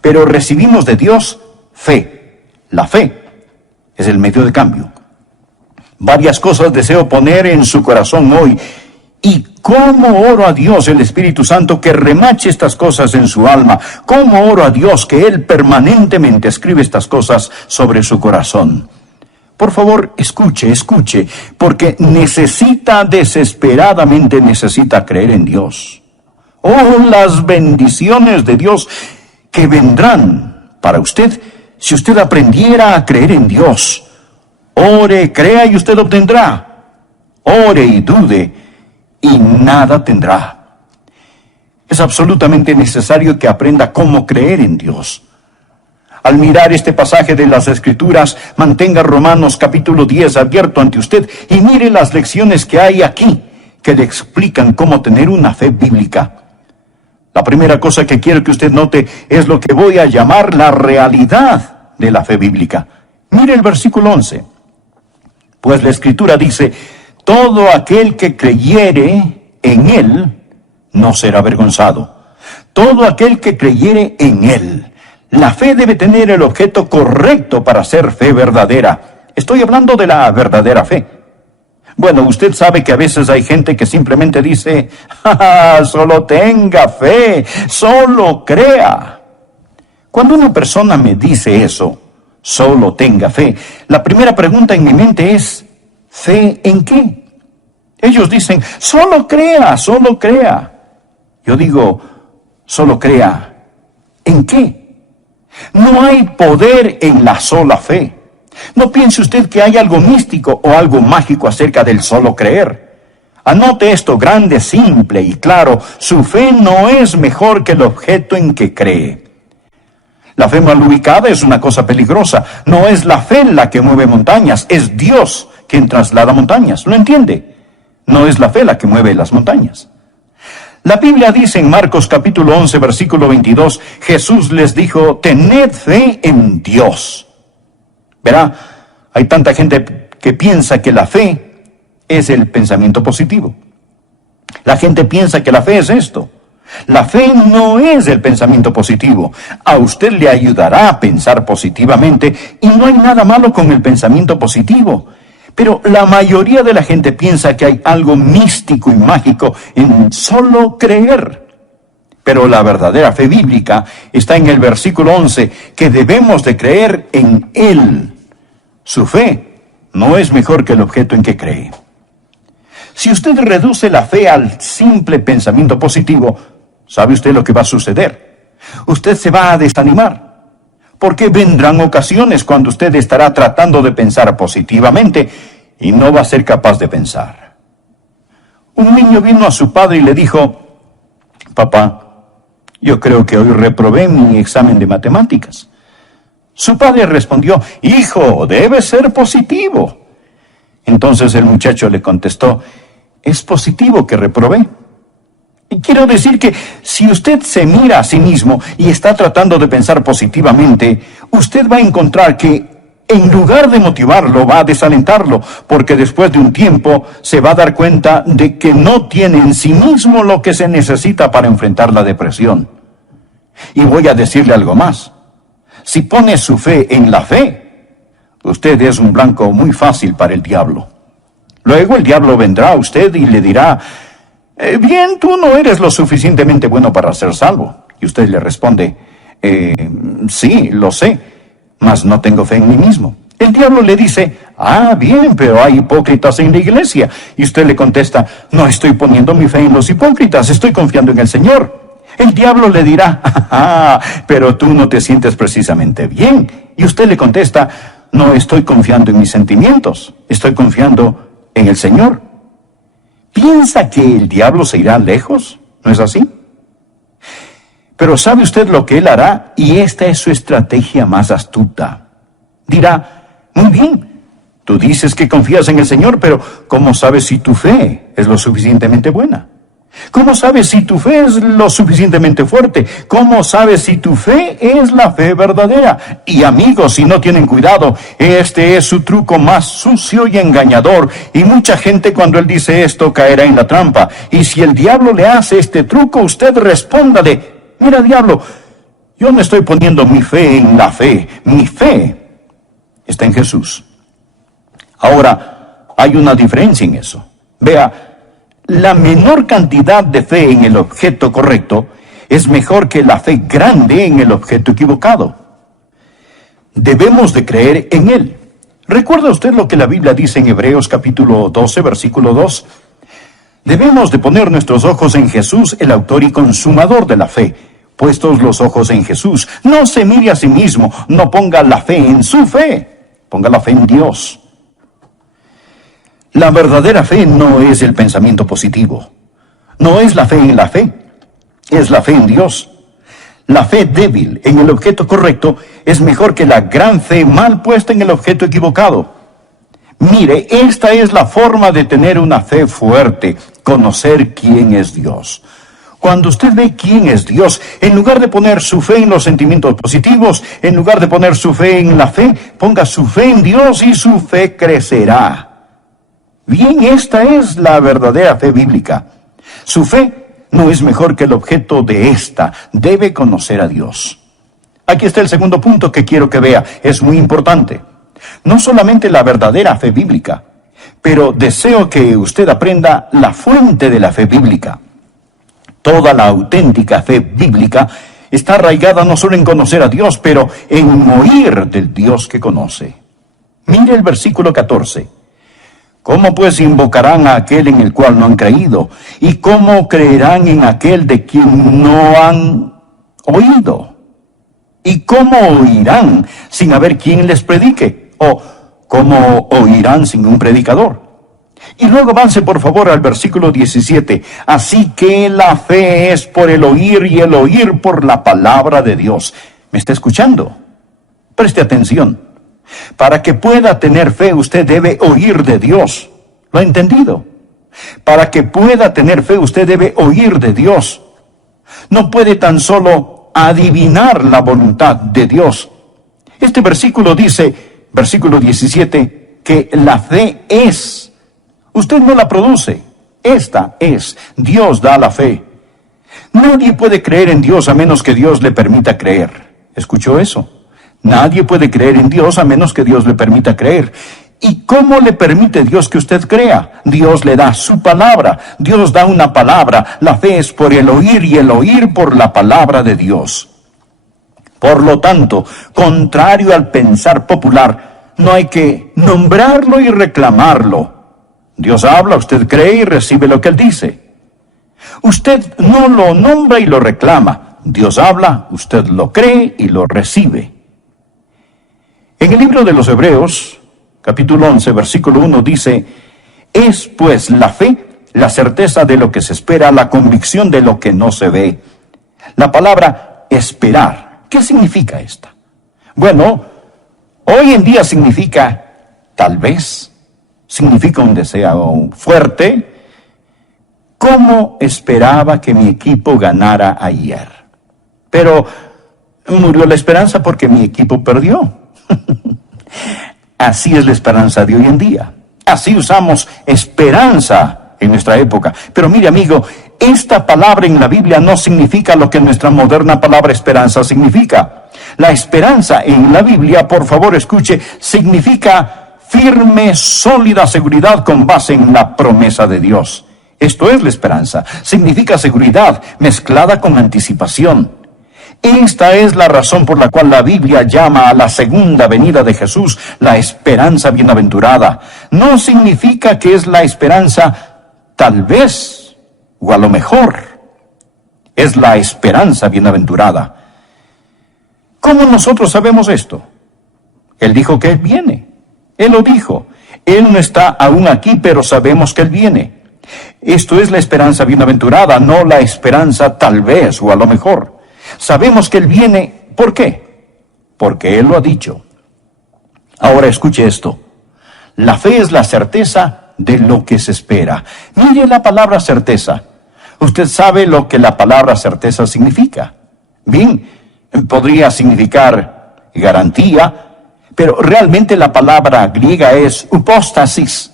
pero recibimos de Dios fe. La fe es el medio de cambio. Varias cosas deseo poner en su corazón hoy. Y cómo oro a Dios, el Espíritu Santo, que remache estas cosas en su alma. Cómo oro a Dios que Él permanentemente escribe estas cosas sobre su corazón. Por favor, escuche, porque desesperadamente necesita creer en Dios. Oh, las bendiciones de Dios que vendrán para usted si usted aprendiera a creer en Dios. Ore, crea y usted obtendrá. Ore y dude y nada tendrá. Es absolutamente necesario que aprenda cómo creer en Dios. Al mirar este pasaje de las Escrituras, mantenga Romanos capítulo 10 abierto ante usted y mire las lecciones que hay aquí que le explican cómo tener una fe bíblica. La primera cosa que quiero que usted note es lo que voy a llamar la realidad de la fe bíblica. Mire el versículo 11. Pues la Escritura dice: todo aquel que creyere en Él no será avergonzado. Todo aquel que creyere en Él. La fe debe tener el objeto correcto para ser fe verdadera. Estoy hablando de la verdadera fe. Bueno, usted sabe que a veces hay gente que simplemente dice: solo tenga fe, solo crea. Cuando una persona me dice eso, solo tenga fe, la primera pregunta en mi mente es: ¿fe en qué? Ellos dicen: solo crea, solo crea. Yo digo: solo crea. ¿En qué? No hay poder en la sola fe. No piense usted que hay algo místico o algo mágico acerca del solo creer. Anote esto grande, simple y claro: su fe no es mejor que el objeto en que cree. La fe mal ubicada es una cosa peligrosa. No es la fe la que mueve montañas, es Dios quien traslada montañas. ¿Lo entiende? No es la fe la que mueve las montañas. La Biblia dice en Marcos capítulo 11, versículo 22, Jesús les dijo: tened fe en Dios. Verá, hay tanta gente que piensa que la fe es el pensamiento positivo. La gente piensa que la fe es esto. La fe no es el pensamiento positivo. A usted le ayudará a pensar positivamente y no hay nada malo con el pensamiento positivo. Pero la mayoría de la gente piensa que hay algo místico y mágico en solo creer. Pero la verdadera fe bíblica está en el versículo 11, que debemos de creer en Él. Su fe no es mejor que el objeto en que cree. Si usted reduce la fe al simple pensamiento positivo, ¿sabe usted lo que va a suceder? Usted se va a desanimar. Porque vendrán ocasiones cuando usted estará tratando de pensar positivamente y no va a ser capaz de pensar. Un niño vino a su padre y le dijo: papá, yo creo que hoy reprobé mi examen de matemáticas. Su padre respondió: hijo, debe ser positivo. Entonces el muchacho le contestó: es positivo que reprobé. Y quiero decir que si usted se mira a sí mismo y está tratando de pensar positivamente, usted va a encontrar que en lugar de motivarlo, va a desalentarlo, porque después de un tiempo se va a dar cuenta de que no tiene en sí mismo lo que se necesita para enfrentar la depresión. Y voy a decirle algo más. Si pone su fe en la fe, usted es un blanco muy fácil para el diablo. Luego el diablo vendrá a usted y le dirá: bien, tú no eres lo suficientemente bueno para ser salvo. Y usted le responde: sí, lo sé, mas no tengo fe en mí mismo. El diablo le dice: bien, pero hay hipócritas en la iglesia. Y usted le contesta: no estoy poniendo mi fe en los hipócritas, estoy confiando en el Señor. El diablo le dirá: pero tú no te sientes precisamente bien. Y usted le contesta: no estoy confiando en mis sentimientos, estoy confiando en el Señor. ¿Piensa que el diablo se irá lejos? ¿No es así? Pero ¿sabe usted lo que él hará? Y esta es su estrategia más astuta. Dirá: muy bien, tú dices que confías en el Señor, pero ¿cómo sabes si tu fe es lo suficientemente buena? ¿Cómo sabes si tu fe es lo suficientemente fuerte? ¿Cómo sabes si tu fe es la fe verdadera? Y amigos, si no tienen cuidado, este es su truco más sucio y engañador. Y mucha gente cuando él dice esto caerá en la trampa. Y si el diablo le hace este truco, usted respóndale: mira, diablo, Yo no estoy poniendo mi fe en la fe. Mi fe está en Jesús. Ahora, hay una diferencia en eso. Vea, la menor cantidad de fe en el objeto correcto es mejor que la fe grande en el objeto equivocado. Debemos de creer en Él. ¿Recuerda usted lo que la Biblia dice en Hebreos capítulo 12, versículo 2? Debemos de poner nuestros ojos en Jesús, el autor y consumador de la fe. Puestos los ojos en Jesús, no se mire a sí mismo, no ponga la fe en su fe, ponga la fe en Dios. La verdadera fe no es el pensamiento positivo, no es la fe en la fe, es la fe en Dios. La fe débil en el objeto correcto es mejor que la gran fe mal puesta en el objeto equivocado. Mire, esta es la forma de tener una fe fuerte, conocer quién es Dios. Cuando usted ve quién es Dios, en lugar de poner su fe en los sentimientos positivos, en lugar de poner su fe en la fe, ponga su fe en Dios y su fe crecerá. Bien, esta es la verdadera fe bíblica. Su fe no es mejor que el objeto de esta, debe conocer a Dios. Aquí está el segundo punto que quiero que vea, es muy importante. No solamente la verdadera fe bíblica, pero deseo que usted aprenda la fuente de la fe bíblica. Toda la auténtica fe bíblica está arraigada no solo en conocer a Dios, pero en oír del Dios que conoce. Mire el versículo 14. ¿Cómo pues invocarán a aquel en el cual no han creído? ¿Y cómo creerán en aquel de quien no han oído? ¿Y cómo oirán sin haber quien les predique? ¿O cómo oirán sin un predicador? Y luego avance por favor al versículo 17. Así que la fe es por el oír y el oír por la palabra de Dios. ¿Me está escuchando? Preste atención. Para que pueda tener fe, usted debe oír de Dios. ¿Lo ha entendido? Para que pueda tener fe, usted debe oír de Dios. No puede tan solo adivinar la voluntad de Dios. Este versículo dice, versículo 17, que la fe es. Usted no la produce. Esta es. Dios da la fe. Nadie puede creer en Dios a menos que Dios le permita creer. ¿Escuchó eso? Nadie puede creer en Dios a menos que Dios le permita creer. ¿Y cómo le permite Dios que usted crea? Dios le da su palabra. Dios da una palabra. La fe es por el oír y el oír por la palabra de Dios. Por lo tanto, contrario al pensar popular, no hay que nombrarlo y reclamarlo. Dios habla, usted cree y recibe lo que Él dice. Usted no lo nombra y lo reclama. Dios habla, usted lo cree y lo recibe. En el libro de los Hebreos, capítulo 11, versículo 1 dice, es pues la fe, la certeza de lo que se espera, la convicción de lo que no se ve. La palabra esperar, ¿qué significa esta? Bueno, hoy en día significa tal vez. Significa un deseo fuerte. ¿Cómo esperaba que mi equipo ganara ayer? Pero murió la esperanza porque mi equipo perdió. Así es la esperanza de hoy en día. Así usamos esperanza en nuestra época. Pero mire, amigo, esta palabra en la Biblia no significa lo que nuestra moderna palabra esperanza significa. La esperanza en la Biblia, por favor escuche, significa firme, sólida seguridad con base en la promesa de Dios. Esto es la esperanza. Significa seguridad mezclada con anticipación. Esta es la razón por la cual la Biblia llama a la segunda venida de Jesús la esperanza bienaventurada. No significa que es la esperanza tal vez o a lo mejor. Es la esperanza bienaventurada. ¿Cómo nosotros sabemos esto? Él dijo que Él viene. Él lo dijo. Él no está aún aquí, pero sabemos que Él viene. Esto es la esperanza bienaventurada, no la esperanza tal vez o a lo mejor. Sabemos que Él viene. ¿Por qué? Porque Él lo ha dicho. Ahora escuche esto. La fe es la certeza de lo que se espera. Mire la palabra certeza. Usted sabe lo que la palabra certeza significa. Bien, podría significar garantía, pero realmente la palabra griega es upóstasis,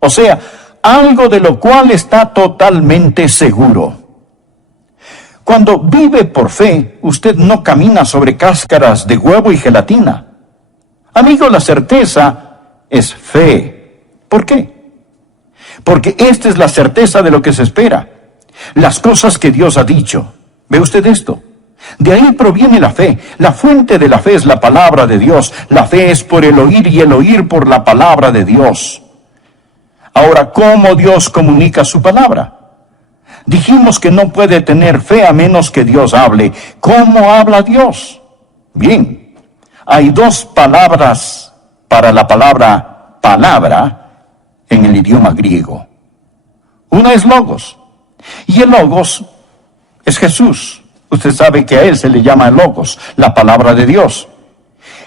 o sea, algo de lo cual está totalmente seguro. Cuando vive por fe, usted no camina sobre cáscaras de huevo y gelatina. Amigo, la certeza es fe. ¿Por qué? Porque esta es la certeza de lo que se espera. Las cosas que Dios ha dicho. ¿Ve usted esto? De ahí proviene la fe. La fuente de la fe es la palabra de Dios. La fe es por el oír y el oír por la palabra de Dios. Ahora, ¿cómo Dios comunica su palabra? Dijimos que no puede tener fe a menos que Dios hable. ¿Cómo habla Dios? Bien, hay dos palabras para la palabra palabra en el idioma griego. Una es logos, y el logos es Jesús. Usted sabe que a él se le llama logos, la palabra de Dios.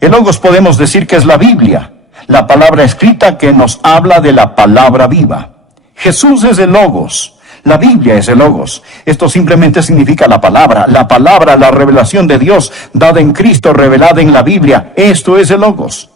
El logos podemos decir que es la Biblia, la palabra escrita que nos habla de la palabra viva. Jesús es el logos. La Biblia es el logos. Esto simplemente significa la palabra, la revelación de Dios dada en Cristo, revelada en la Biblia. Esto es el logos.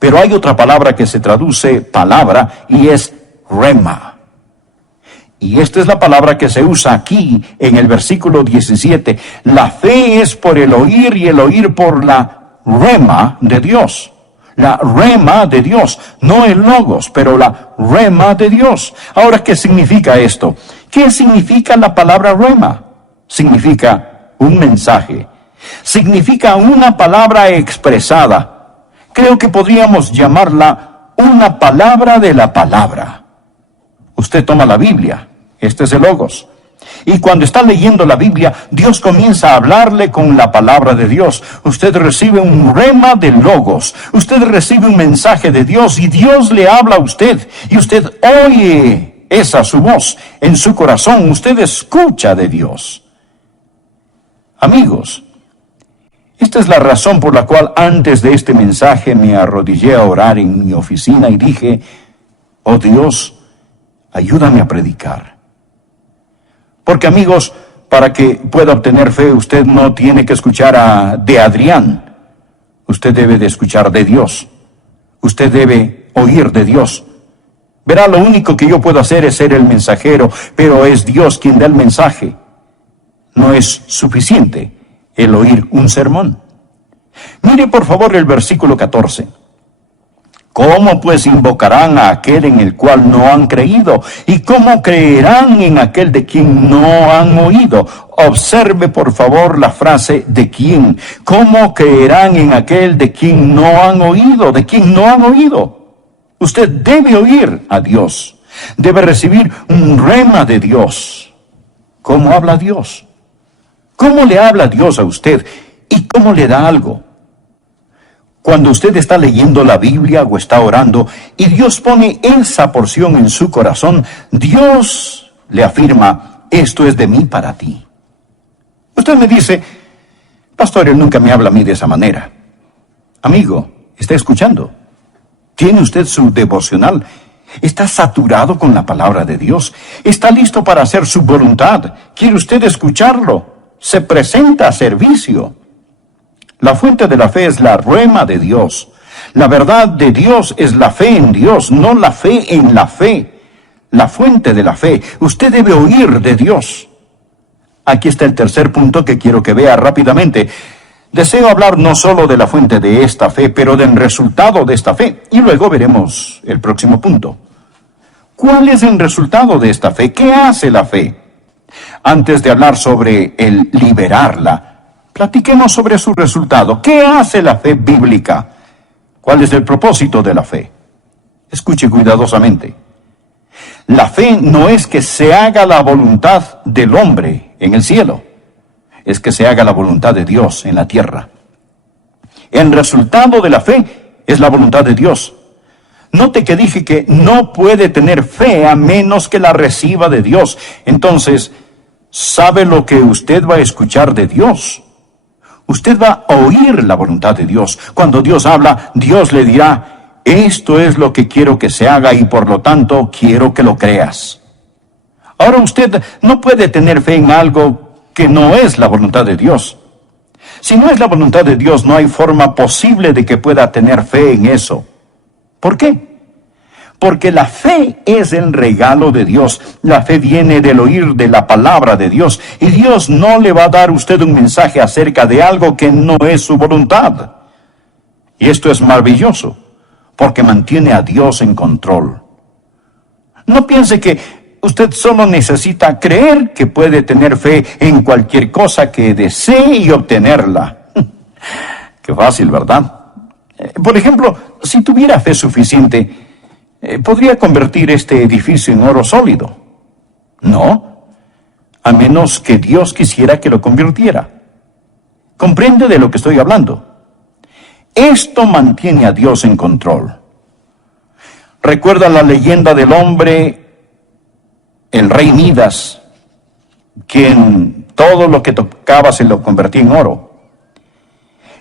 Pero hay otra palabra que se traduce palabra y es rema. Y esta es la palabra que se usa aquí en el versículo 17. La fe es por el oír y el oír por la rema de Dios. La rema de Dios, no el logos, pero la rema de Dios. Ahora, ¿qué significa esto? ¿Qué significa la palabra rema? Significa un mensaje. Significa una palabra expresada. Creo que podríamos llamarla una palabra de la palabra. Usted toma la Biblia, este es el logos. Y cuando está leyendo la Biblia, Dios comienza a hablarle con la palabra de Dios. Usted recibe un rema de logos. Usted recibe un mensaje de Dios y Dios le habla a usted. Y usted oye esa su voz en su corazón. Usted escucha de Dios. Amigos, esta es la razón por la cual antes de este mensaje me arrodillé a orar en mi oficina y dije, oh Dios, ayúdame a predicar. Porque amigos, para que pueda obtener fe, usted no tiene que escuchar de Adrián. Usted debe de escuchar de Dios. Usted debe oír de Dios. Verá, lo único que yo puedo hacer es ser el mensajero, pero es Dios quien da el mensaje. No es suficiente el oír un sermón. Mire por favor el versículo 14. ¿Cómo pues invocarán a aquel en el cual no han creído? ¿Y cómo creerán en aquel de quien no han oído? Observe por favor la frase ¿de quién? ¿Cómo creerán en aquel de quien no han oído? ¿De quien no han oído? Usted debe oír a Dios. Debe recibir un rema de Dios. ¿Cómo habla Dios? ¿Cómo le habla Dios a usted? ¿Y cómo le da algo? Cuando usted está leyendo la Biblia o está orando y Dios pone esa porción en su corazón, Dios le afirma, esto es de mí para ti. Usted me dice, pastor, él nunca me habla a mí de esa manera. Amigo, ¿está escuchando? ¿Tiene usted su devocional? ¿Está saturado con la palabra de Dios? ¿Está listo para hacer su voluntad? ¿Quiere usted escucharlo? Se presenta a servicio. La fuente de la fe es la rema de Dios. La verdad de Dios es la fe en Dios, no la fe en la fe. La fuente de la fe. Usted debe oír de Dios. Aquí está el tercer punto que quiero que vea rápidamente. Deseo hablar no solo de la fuente de esta fe, pero del resultado de esta fe. Y luego veremos el próximo punto. ¿Cuál es el resultado de esta fe? ¿Qué hace la fe? Antes de hablar sobre el liberarla, platiquemos sobre su resultado. ¿Qué hace la fe bíblica? ¿Cuál es el propósito de la fe? Escuche cuidadosamente. La fe no es que se haga la voluntad del hombre en el cielo. Es que se haga la voluntad de Dios en la tierra. El resultado de la fe es la voluntad de Dios. Note que dije que no puede tener fe a menos que la reciba de Dios. Entonces, ¿sabe lo que usted va a escuchar de Dios? Usted va a oír la voluntad de Dios. Cuando Dios habla, Dios le dirá, esto es lo que quiero que se haga y por lo tanto quiero que lo creas. Ahora usted no puede tener fe en algo que no es la voluntad de Dios. Si no es la voluntad de Dios, no hay forma posible de que pueda tener fe en eso. ¿Por qué? Porque la fe es el regalo de Dios. La fe viene del oír de la palabra de Dios. Y Dios no le va a dar a usted un mensaje acerca de algo que no es su voluntad. Y esto es maravilloso, porque mantiene a Dios en control. No piense que usted solo necesita creer que puede tener fe en cualquier cosa que desee y obtenerla. Qué fácil, ¿verdad? Por ejemplo, si tuviera fe suficiente, ¿podría convertir este edificio en oro sólido? No, a menos que Dios quisiera que lo convirtiera. ¿Comprende de lo que estoy hablando? Esto mantiene a Dios en control. ¿Recuerda la leyenda del hombre, el rey Midas, quien todo lo que tocaba se lo convertía en oro?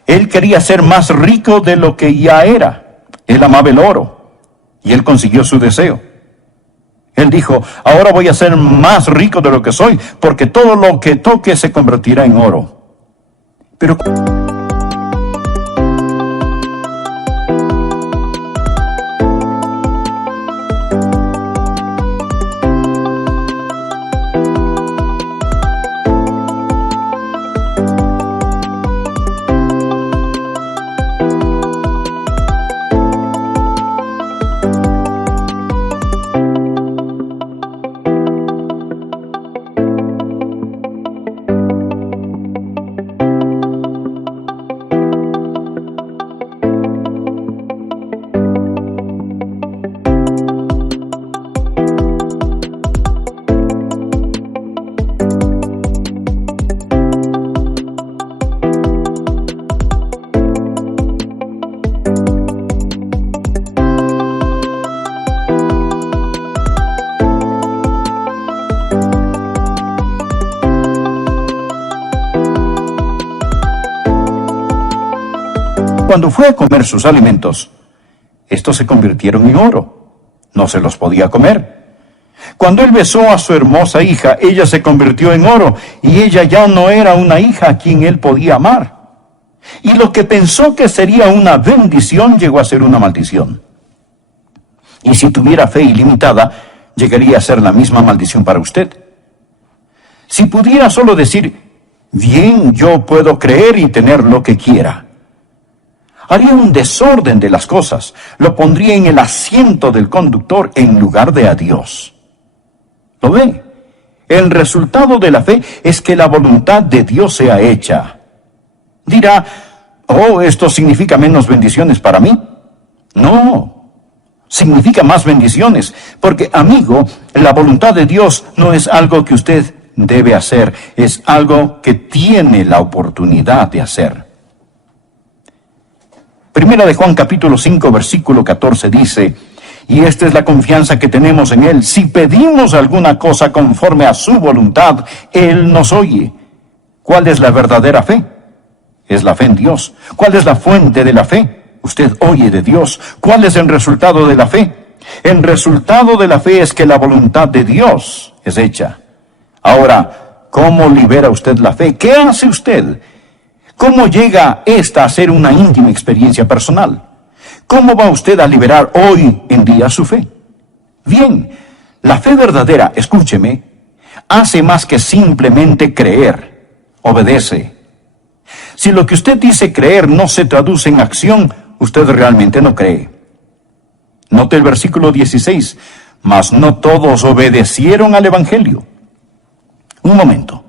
Él quería ser más rico de lo que ya era. Él amaba el oro. Y él consiguió su deseo. Él dijo, ahora voy a ser más rico de lo que soy, porque todo lo que toque se convertirá en oro. Pero cuando fue a comer sus alimentos, estos se convirtieron en oro. No se los podía comer. Cuando él besó a su hermosa hija, ella se convirtió en oro, y ella ya no era una hija a quien él podía amar. Y lo que pensó que sería una bendición llegó a ser una maldición. Y si tuviera fe ilimitada, llegaría a ser la misma maldición para usted. Si pudiera solo decir, bien, yo puedo creer y tener lo que quiera, haría un desorden de las cosas, lo pondría en el asiento del conductor en lugar de a Dios. ¿Lo ve? El resultado de la fe es que la voluntad de Dios sea hecha. Dirá, oh, esto significa menos bendiciones para mí. No, significa más bendiciones, porque, amigo, la voluntad de Dios no es algo que usted debe hacer, es algo que tiene la oportunidad de hacer. Primera de Juan capítulo 5 versículo 14 dice, y esta es la confianza que tenemos en Él, si pedimos alguna cosa conforme a su voluntad, Él nos oye. ¿Cuál es la verdadera fe? Es la fe en Dios. ¿Cuál es la fuente de la fe? Usted oye de Dios. ¿Cuál es el resultado de la fe? El resultado de la fe es que la voluntad de Dios es hecha. Ahora, ¿cómo libera usted la fe? ¿Qué hace usted? ¿Cómo llega esta a ser una íntima experiencia personal? ¿Cómo va usted a liberar hoy en día su fe? Bien, la fe verdadera, escúcheme, hace más que simplemente creer, obedece. Si lo que usted dice creer no se traduce en acción, usted realmente no cree. Note el versículo 16, mas no todos obedecieron al Evangelio. Un momento.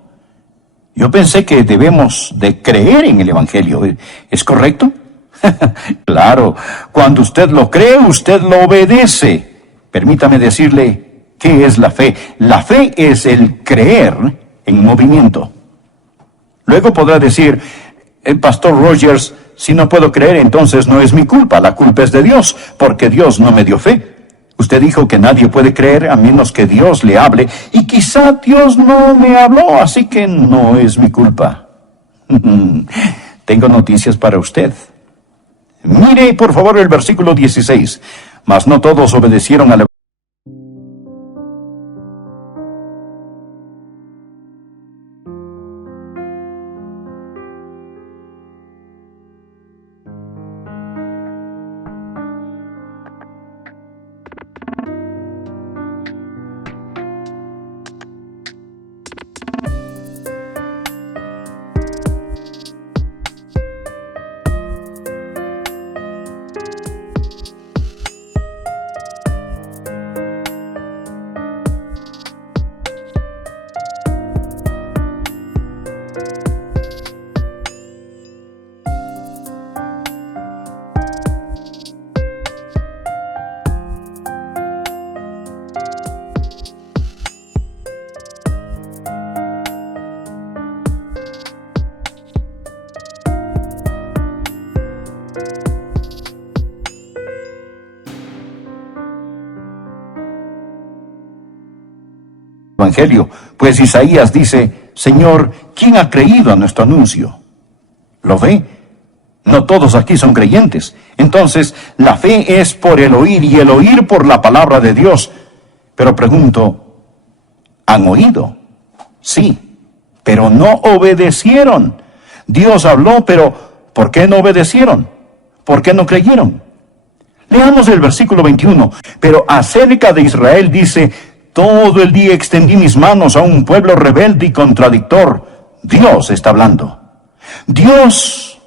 Yo pensé que debemos de creer en el Evangelio. ¿Es correcto? Claro, cuando usted lo cree, usted lo obedece. Permítame decirle, ¿qué es la fe? La fe es el creer en movimiento. Luego podrá decir, el pastor Rogers, si no puedo creer, entonces no es mi culpa. La culpa es de Dios, porque Dios no me dio fe. Usted dijo que nadie puede creer a menos que Dios le hable, y quizá Dios no me habló, así que no es mi culpa. Tengo noticias para usted. Mire, por favor, el versículo 16. Mas no todos obedecieron al Evangelio, pues Isaías dice: Señor, ¿quién ha creído a nuestro anuncio? ¿Lo ve? No todos aquí son creyentes. Entonces, la fe es por el oír y el oír por la palabra de Dios. Pero pregunto, ¿han oído? Sí, pero no obedecieron. Dios habló, pero ¿por qué no obedecieron? ¿Por qué no creyeron? Leamos el versículo 21. Pero acerca de Israel dice: todo el día extendí mis manos a un pueblo rebelde y contradictor. Dios está hablando. Dios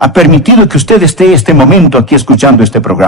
ha permitido que usted esté este momento aquí escuchando este programa.